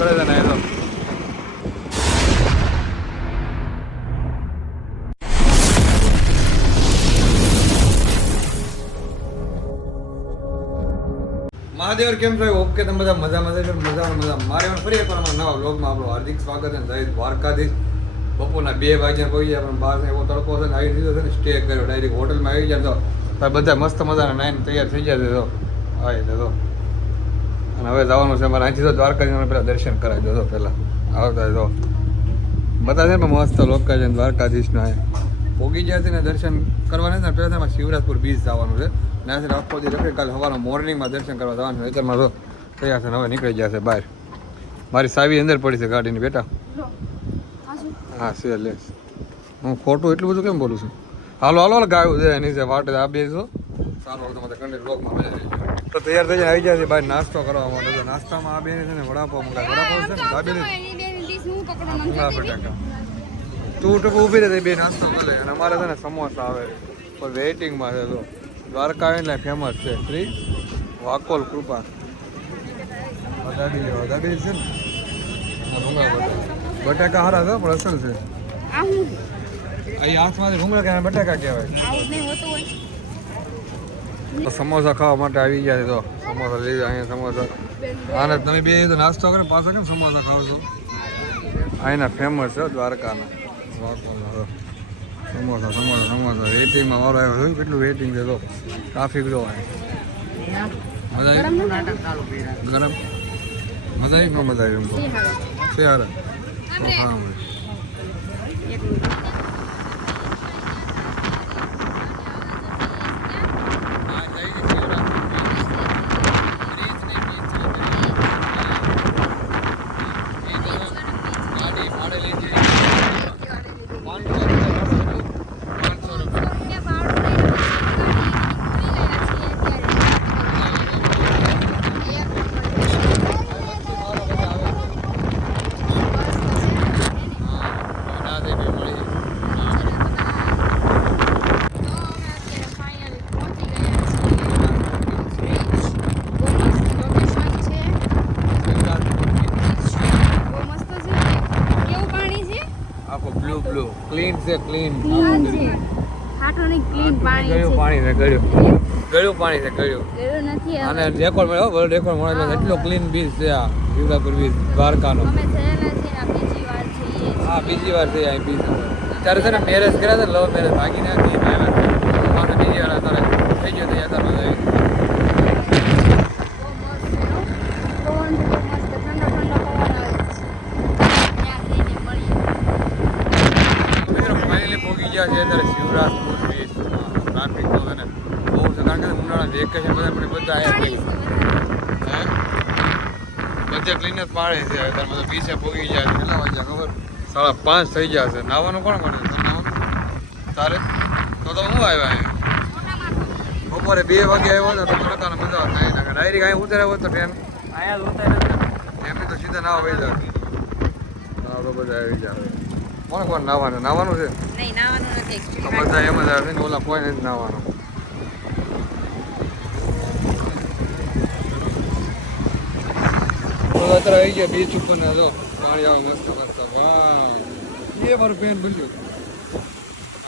કરે છે ને એ તો મહાદેવ કેમ છો? ઓકે, તમે બધા મજા મારે ફરી એકવાર અમારા નવા વ્લોગમાં આપણું હાર્દિક સ્વાગત છે. જય દ્વારકાધીશ. બપોરના 2 વાગ્યા પહોંચી ગયા, પણ બહાર એવો તડકો છે ને આવી દીધો છે ને, સ્ટે કર્યો ડાયરેક્ટ હોટલમાં આવી ગયા. તો બધા મસ્ત મજાના નાઈને તૈયાર થઈ ગયા છે. તો આવી તો અને હવે જવાનું છે અમારે અહીંથી. તો દ્વારકાધીશ પહેલાં દર્શન કરાવી દો. પહેલાં આવતા તો બધા છે ને મસ્ત લોકેશન દ્વારકાધીશના પોગી ગયા છે ને દર્શન કરવાના ને. પહેલાં તમારે શિવરાજપુર બીચ જવાનું છે. ત્યાંથી આખો દી રખડી કાલે સવારમાં મોર્નિંગમાં દર્શન કરવા જવાનું છે. અત્યારમાં તો તૈયાર છે ને હવે નીકળી ગયા છે બહાર. મારી સાવી અંદર પડી છે ગાડીની. બેટા હા છે લે. હું ખોટું એટલું બધું કેમ બોલું છું? હાલો હાલો ગાયું છે એની છે વાટે આ બે છો. સારું તમારે કન્ટેન્ટ બ્લોગમાં મજા આવી. તો તૈયાર થઈ આવી ગયા છે બહાર નાસ્તો કરવા માટે. તો નાસ્તામાં આ બે છે ને વડાપાવ મંગાવે. વડાપાવ છે ને દાબેલી બટાકા. તું ટૂંક ઊભી રહે બે નાસ્તો મળે. અને અમારે છે ને સમોસા આવે પણ વેઇટિંગમાં છે. તો દ્વારકા એટલે ફેમસ છે શ્રી વાકોલ કૃપા. દાબેલી છે ને બટાકા હારા છે પણ અસલ છે. અહીં હાથમાંથી ભૂંગળા કે બટાકા કહેવાય. સમોસા ખાવા માટે આવી ગયા છે. તો સમોસા લઈ અહીંયા સમોસા. આને તમે બે તો નાસ્તો કરે પાછા કેમ સમોસા ખાવ છો? અહીંના ફેમસ છે દ્વારકાના વાકોલના સમોસા. સમોસા વેઇટિંગમાં વારો આવ્યો જોયું કેટલું વેઇટિંગ છે. તો ટ્રાફિક જો મજા આવી ગરમ મજા આવી ન મજા આવી એમ છે હારે હા ક્લીન છે ક્લીન પાણી છે ગળ્યું પાણી છે ગળ્યું અને રેકોર્ડ મળ્યો વર્લ્ડ રેકોર્ડ મળેલો. એટલો ક્લીન બીચ છે આ શિવરાજપુર બીચ દ્વારકાનો. હા બીજી વાર છે અહીં બીચ. ત્યારે છે ને મેરેજ કર્યા હતા લવ મેરેજ ભાગી નાખી આવ્યા બીજી વાર અત્યારે થઈ ગયો થઈ અત્યારે અત્યારે શિવરાજપુર બીચ. ટ્રાફિક તો છે ને બહુ છે કારણ કે ઉનાળા વેકેશન બધા આવ્યા બધે ક્લીન જ પાડે છે. અત્યારે બધા બીચે પોગી જાય. કેટલા વાગ્યા ખબર? 5:30 થઈ ગયા છે. નાવાનું કોણ કરે તારે? તો હું આવ્યા બપોરે 2 વાગે આવ્યો હતો. તો પ્રકારના મજા થાય ના ડાયરેક્ટ અહીંયા ઉતર્યા હોત તો ટ્રેન એમની તો સીધા નાવા વહી જાય. હા તો બધા આવી જાય. કોણ નાવાનું છે? બધા એમ જ આવે ને ઓલા કોઈ નથી નાવાનું. અત્યારે આવી ગયા બીચ ઉપર ને જો પાણી આવે મસ્ત કરતા. વાહ એ મારું પેન ભૂલ્યું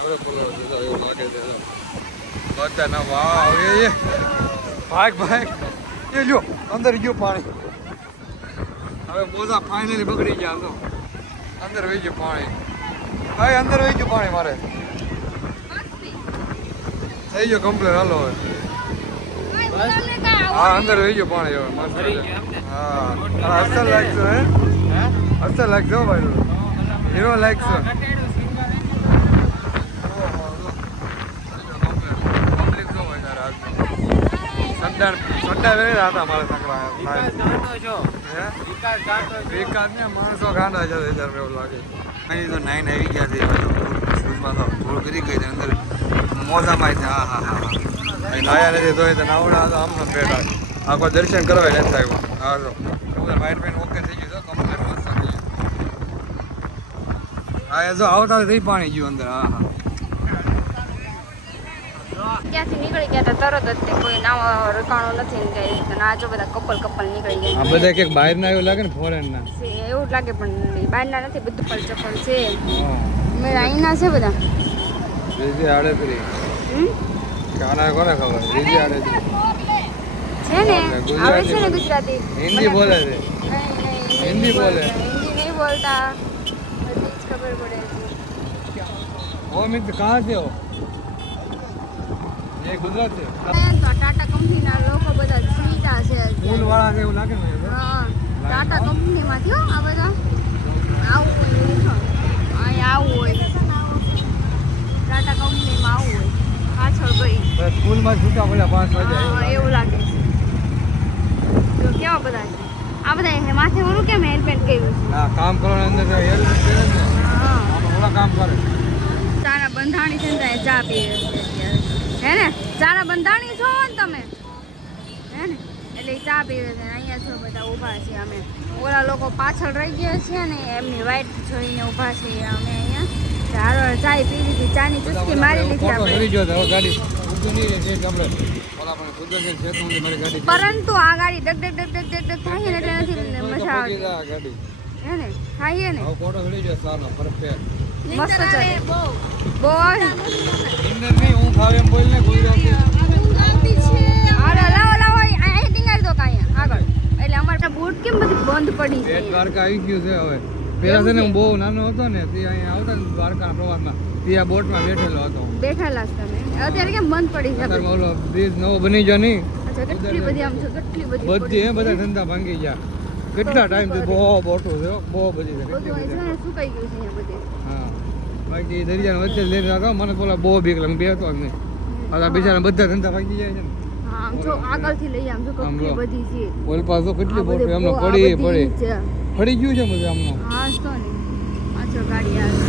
હવે બોલો એવું લાગે છે. બધા ના વાહ એ ભાગ એ જો અંદર ગયું પાણી. હવે મોજા ફાઇનલી બગડી ગયા. તો અંદર વહી ગયું પાણી. હા અંદર વહી ગયું પાણી. મારે થઈ ગયો કમ્પ્લેટ. હાલો હવે હા અંદર વહી ગયું પાણી. હવે મસ્ત હા અસર લાગશે હે અસર લાગશે હો ભાઈ. હીરો લાગશે. સડ્ડા વેરા હતા મારા છોકરા. વિકાસ ને માણસો ગાંડા છે એવું લાગે. અહીં તો નાઈને આવી ગયા છે. શૂઝમાં તો ધૂળ કરી ગઈ છે અંદર મોજામાં. હા હા હા નાયા નથી તો નાવડા તો આમનો પેટ આખો દર્શન કરવા નથી આવ્યો. હા તો વાઇટ પેન ઓકે થઈ ગયું કમ્પ્લીટ મસ્ત થઈ ગયું. હા એ જો આવતા થઈ પાણી ગયું અંદર. હા હા ક્યાંથી નીકળી ગયા હતા તરત જ તે કોઈ નામ રકાણો નથી ને કઈ રીતે આ જો બધા કપલ નીકળી આ ગયા બધા ક્યાંક બહાર ના એવું લાગે ને ફોરેન ના છે એવું જ લાગે પણ બહારના નથી બધું ચપ્પલ છે મેં અહીંના છે બધા બીજી આડેતરી કાના કોને ખબર બીજી આડેતરી છે ને આવે છે ને ગુજરાતી હિન્દી બોલે છે હિન્દી બોલે હિન્દી નહીં બોલતા બધી જ ખબર પડે છે ઓ મિત્ર કહાં से हो ये गुजरात से તો ટાટા કંપનીના લોકો બધા સીટા છે ફૂલ વાળા છે એવું લાગે ને હા ટાટા કંપનીમાંથી હો આ બધા આવું હોય દેખો અહીંયા આવું હોય ટાટા કંપનીમાં આવું હોય પાછળ ગઈ સ્કૂલમાં છૂટા પડ્યા 5 વાગે હા એવું લાગે છે જો કેવા બધા છે આ બધા માથે ઓલું કેમ હેલ્મેટ કર્યું છે હા કામ કરવાની અંદર હેલ્મેટ પહેરે ને હા આપણે ઓલા કામ કરે ચાના બંધાણી છે ને ચા પીએ છે હે ને ચાના બંધાણી છો ને તમે હે ને એટલે ચા પીવે છે અહીંયા છો બધા ઊભા છે અમે ઓલા લોકો પાછળ રહી ગયા છે ને એમની વાઈટ જોઈને ઊભા છે અમે અહીંયા હારો ચાય પી લીધી ચાની ચુસ્કી મારી લીધી આપણે ફરી ગયો તો હવે ગાડી ઊભી નહીં રહે છે આપણે ઓલા પણ સુદર્શન સેતુની મારી ગાડી પરંતુ આ ગાડી ડગ ડગ ડગ ડગ ડગ થાય ને એટલે નથી મજા આવતી ગાડી હે ને ખાઈએ ને હવે ફોટો ખડી ગયો સારનો પરફેક્ટ મસ્ત છે બહુ આવે ઇન્દર નહીં હું ખાવ એમ બોલ ને ગુજરાતી હાલો લાવો લાવો અહીં ટીંગાડી દો કાંઈ આગળ એટલે અમારે બૂટ કેમ બધી બંધ પડી છે બેટ દ્વારકા આવી ગયું છે હવે પેલા છે ને હું બહુ નાનો હતો ને તે અહીંયા આવતા ને દ્વારકાના પ્રવાસમાં તે આ બોટમાં બેઠેલો હતો બેઠેલા જ તમે અત્યારે કેમ બંધ પડી છે અત્યારમાં ઓલો બ્રિજ નવો બની ગયો નહીં અચ્છા કેટલી બધી આમ છે કેટલી બધી બધી હે બધા ધંધા ભાંગી ગયા કેટલા ટાઈમથી બહુ મોટું છે બહુ બધી છે કેટલી બધું બધી છે ને સુકાઈ ગયું છે અહીંયા બધે હા બાકી દરિયાના વચ્ચે લઈને હતા મને પેલા બહુ બીક લાગે બે હતો નહીં આ બિચારા બધા ધંધા ભાંગી જાય છે ને હા આમ જો આગળથી લઈ આમ જો કેટલી બધી છે ઓલ પાછો કેટલી આ બોટ બધે એમનો આ પડી બધી પડી છે. પડી ગયું છે બધું આમનો હા જ તો ને પાછળ ગાડી આવે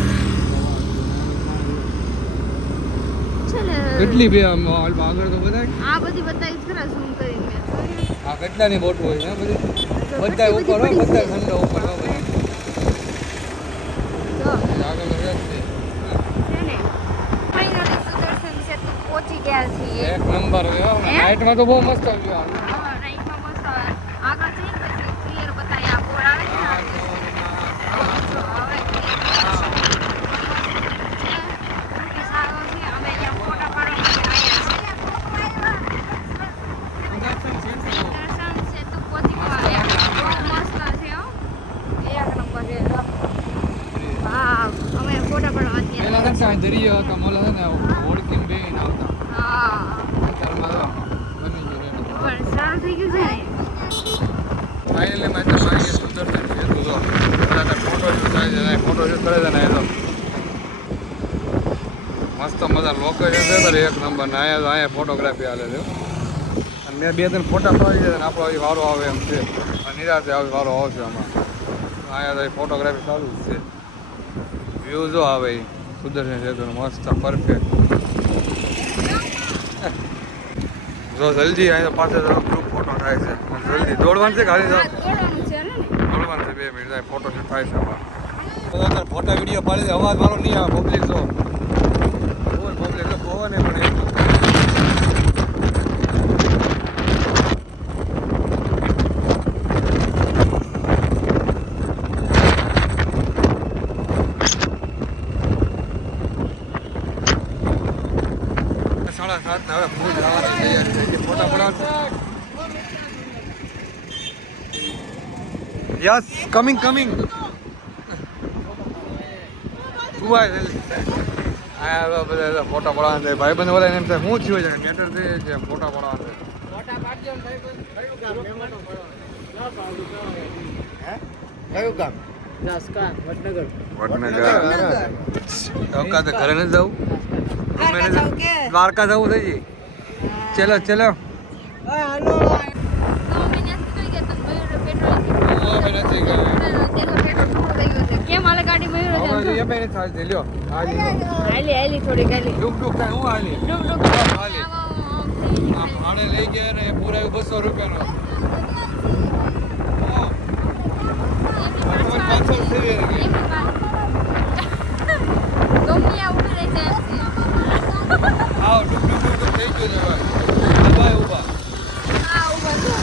છે ને કેટલી બે આમ આગળ તો બધા આ બધી બતાવી ખરા ઝૂમ કરીને મેં જોયું. આ કેટલાની બોટ હોય છે બધી જો બધા કેટલી ઉપર બધી હોય પડી બધા ઠંડો ઉપર હોય બધા જો આગળ રહ્યા જ છે ને ફાઇનલી સુદર્શન સેતુ પહોંચી ગયા છે છીએ એક નંબર છે હે? નાઇટમાં તો બહુ મસ્ત આવ્યું હા, રાઈટમાં મસ્ત આગળ જઈ પછી ક્લિયર બતાવી આ બોર્ડ આવે છે ને જો હવે સારો છે અમે અહીંયા ફોટા પાડવા દર્શન સેતુ પહોંચી ગયા બહુ મસ્ત છે હો એક નંબર છે હા અમે ફોટા પાડવા પેલા અત્યારે છે દરિયો હતો મોલા છે ને ઓળખીને બેન આવતા હા અત્યારમાં તો બની ગયું એનું. પણ સારું થઈ ગયું છે ને ફાઇનલી મેં તો મારી સુદર્શન સેતુ તો બધા ફોટો શૂટ થાય છે ને ફોટો શૂટ કરે છે ને એ તો મસ્ત મજા લોકેશન છે તો એક નંબર ને અહીંયા ફોટોગ્રાફી હાલે છે અને મેં બે ત્રણ ફોટા પાડી છે ને આપણો વારો આવે એમ છે અને નિરાતે આવે વારો આવશે આમાં અહીંયા તો ફોટોગ્રાફી ચાલુ જ છે વ્યૂ જો આવે એ સુદર્શન સેતુનો મસ્ત પરફેક્ટ જો જલ્દી અહીંયા પાસે ગ્રુપ ફોટો થાય છે જલ્દી દોડવાનું છે ખાલી હા, દોડવાનું છે ને દોડવાનું છે 2 મિનિટ થાય ફોટો શૂટ થાય છે આમાં અત્યારે ફોટા વિડીયો પાડી દે અવાજ મારો નહીં આવે પબ્લિક જો બોલ પબ્લિક તો બોવો ને પણ એટલું સાડા 7 ને હવે ફૂલ જવાની તૈયારી થઈ છે ફોટા પડાવશે યસ કમિંગ કમિંગ ઉભા જલ્દી આ બધા ફોટા પડાવવા છે ભાઈ બંધ બધા એમ થાય હું થયું છે મેટર છે જે ફોટા પડાવવા છે કયું ગામ વડનગર અવકાત ઘરે નથી જવું દ્વારકા જવું થઈ ચલો ચલો કેમ હાલે ગાડી મયુર હાલી હાલી થોડી ગાલી ડુક ડુક થાય હું હાલી ડુક ડુક હાલી ભાડે લઈ ગયા ને પૂરા 200 રૂપિયાનો પાછળ થઈ ગમ્યા ઉભી રહી જાય આવ ડુક ડુક ડુક થઈ ગયું છે ભાઈ ઊભા આ ઉપર જો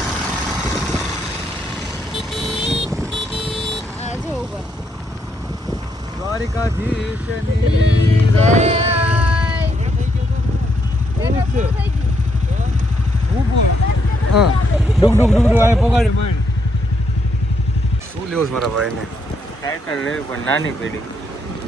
આ જો ઉપર દ્વારિકાધીશની જય હા ડુક ડુક ડુક ડુક આ પગાડે માણ શું લેવું છે મારા ભાઈને સાયકલ લેવી પણ નાની પેઢી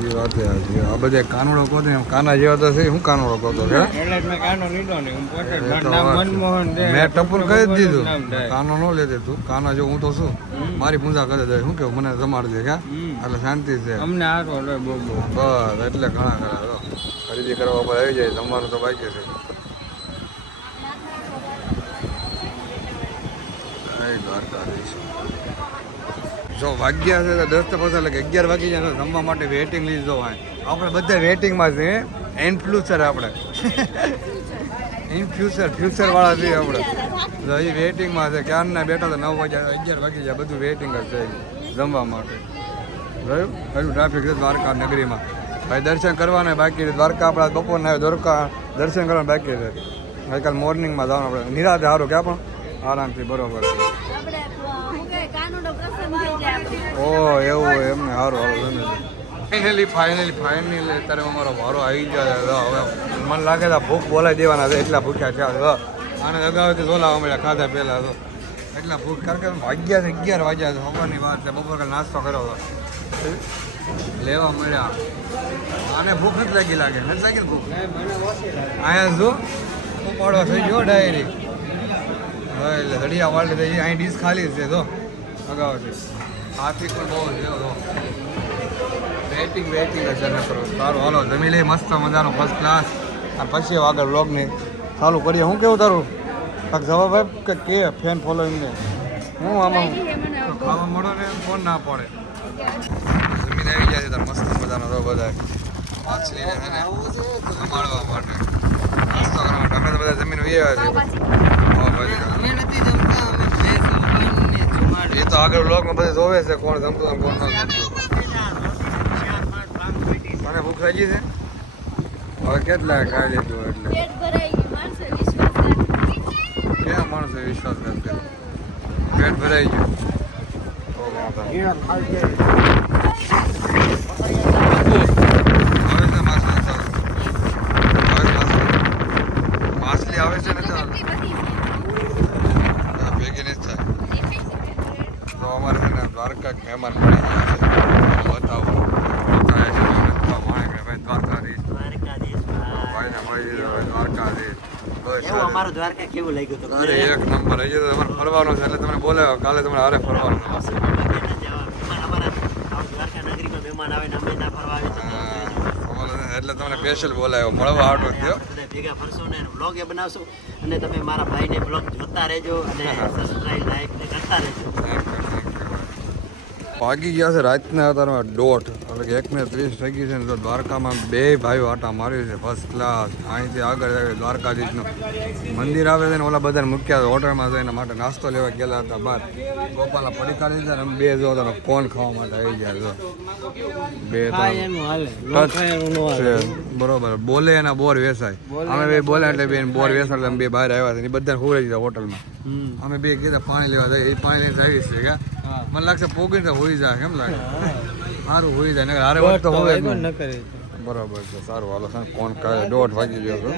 એ વાત છે આ બધા કાનુડો કહો ને કાના જેવા તો છે હું કાનુડો કહતો છે એટલે જ મેં કાનો લીધો ને હું પોતે એ તો મારું નામ વાત છે. મનમોહન દે મેં ટપુર કહી જ દીધું નામ દે. કાનો ન લેતે તું કાના જો હું તો શું મારી પૂજા કરે દે શું કેવું મને જમાડજે ક્યાં હમ. એટલે શાંતિ છે અમને આરો લે બહુ બહુ બસ એટલે ઘણા ઘણા તો ખરીદી કરવા પર આવી જાય જમવાનું તો બાકી છે જય દ્વારકાધીશ. જો વાગ્યા છે તો 10 તો પછી એટલે 11 વાગી જાય તો જમવા માટે વેઇટિંગ લિસ્ટ જો હોય આપણે બધા વેઇટિંગમાં છે ઇન્ફ્લુએન્સર આપણે ફ્યુચર વાળા છીએ આપણે તો એ વેઇટિંગમાં છે ક્યારના બેઠા તો 9 વાગ્યા 11 વાગી જાય બધું વેઇટિંગ જ છે જમવા માટે જોયું હજુ ટ્રાફિક છે દ્વારકા નગરીમાં ભાઈ દર્શન કરવાના બાકી છે દ્વારકા આપણા બપોરના દ્વારકા દર્શન કરવાના બાકી છે ગઈકાલ મોર્નિંગમાં જવાનું આપણે નિરાતે સારું ક્યાં પણ આરામથી બરોબર છે આપણે હું કે કાનુડો પ્રસન્ન થઈ જાય આપણે ઓ એવું હોય એમને સારું સારું ફાઇનલી અત્યારે અમારો વારો આવી ગયો હવે મને લાગે છે ભૂખ બોલાવી દેવાના છે એટલા ભૂખ્યા છે આને અગાઉથી ઝોલા મળ્યા ખાધા પહેલાં તો એટલા ભૂખ કારણ કે વાગ્યા છે 11 વાગ્યા છે સવારની વાત છે બપોર કાલે નાસ્તો કર્યો હતો લેવા મળ્યા આને ભૂખ નથી લાગી લાગે નથી લાગી ને ભૂખ અહીંયા જો ઉપાડવા થઈ ગયો ડાયરી હવે એટલે હડિયા વાળી થઈ અહીં ડીશ ખાલી છે તો અગાઉથી ટ્રાફિક પણ બહુ છે તો વેઇટિંગ હશે ને કરો સારું હાલો જમી લઈ મસ્ત મજાનો ફર્સ્ટ ક્લાસ અને પછી આગળ વ્લોગને ચાલુ કરીએ હું કેવું તારું કાંક જવાબ આપ કે ફેન ફોલોઈંગને હું આમાં ખાવા મળો ને ફોન ના પડે જમીન આવી જાય છે તાર મસ્ત મજાનો તો બધા માછલીને છે ને જમાડવા માટે નાસ્તો કરવા માટે અમે તો બધા જમીન ઉઈ આવ્યા છે એ તો આગળ વ્લોગમાં બધે જોવે છે કોણ જમતું અને કોણ ન જમતું મને ભૂખ લાગી છે હવે કેટલા ખાઈ લીધું એટલે પેટ ભરાઈ ગયું માણસો વિશ્વાસ રાખે ક્યાં માણસો વિશ્વાસઘાત કરે પેટ ભરાઈ ગયું ઓ માતા હવે છે માછલી ચાલો હવે માછલી આવે છે ને ચાલો કેટલી બધી ભેગી નહીં થાય છે તો અમારે છે ને દ્વારકા મહેમાન મળી ગયા છે બતાવો બતાવે છે ભાઈ દ્વારકાધીશ ભાઈને મળી દીધો હવે દ્વારકાધીશ બસ એવું અમારું દ્વારકા કેવું લાગ્યું હતું અરે એક નંબર હજી તો તમારે ફરવાનું છે એટલે તમને બોલાવ્યો કાલે તમારે હારે ફરવાનું છે દ્વારકા નગરીમાં મહેમાન આવે ને અમે ના ફરવા આવે એટલે તમને સ્પેશિયલ બોલાવ્યો મળવા આટો થયો બધા ભેગા ફરશો ને બ્લોગ એ બનાવશો અને તમે મારા ભાઈને બ્લોગ જોતા રહેજો અને સબસ્ક્રાઇબ લાઈક ને કરતા રહેજો વાગી ગયા છે રાતના અત્યારમાં 1:30 એટલે કે 1:30 થઈ ગઈ છે ને તો દ્વારકામાં બે ભાઈઓ આટા માર્યું છે ફર્સ્ટ ક્લાસ અહીંથી આગળ આવે દ્વારકાધીશનું મંદિર આવે છે ને ઓલા બધાને મૂક્યા હોટલમાં જઈને માટે નાસ્તો લેવા ગયેલા હતા બહાર ગોપાલના પડીકા લીધા ને અમે બે જો તો કોણ ખાવા માટે આવી ગયા જો બે તો છે બરોબર બોલે એના બોર વેસાય અમે બે બોલે એટલે બે બોર વેસાય એટલે અમે બે બહાર આવ્યા છે એ બધા હોઈ દીધા હોટલમાં અમે બે કીધા પાણી લેવા જાય એ પાણી લઈને આવી છે કે મને લાગશે પોગીને તો હોઈ જાય કેમ લાગે સારું હોઈ જાય નકર હારે વાત તો હોય જ નહીં. બરાબર છે સારું હાલો કોણ કાલે 1:30 વાગી ગયો હતો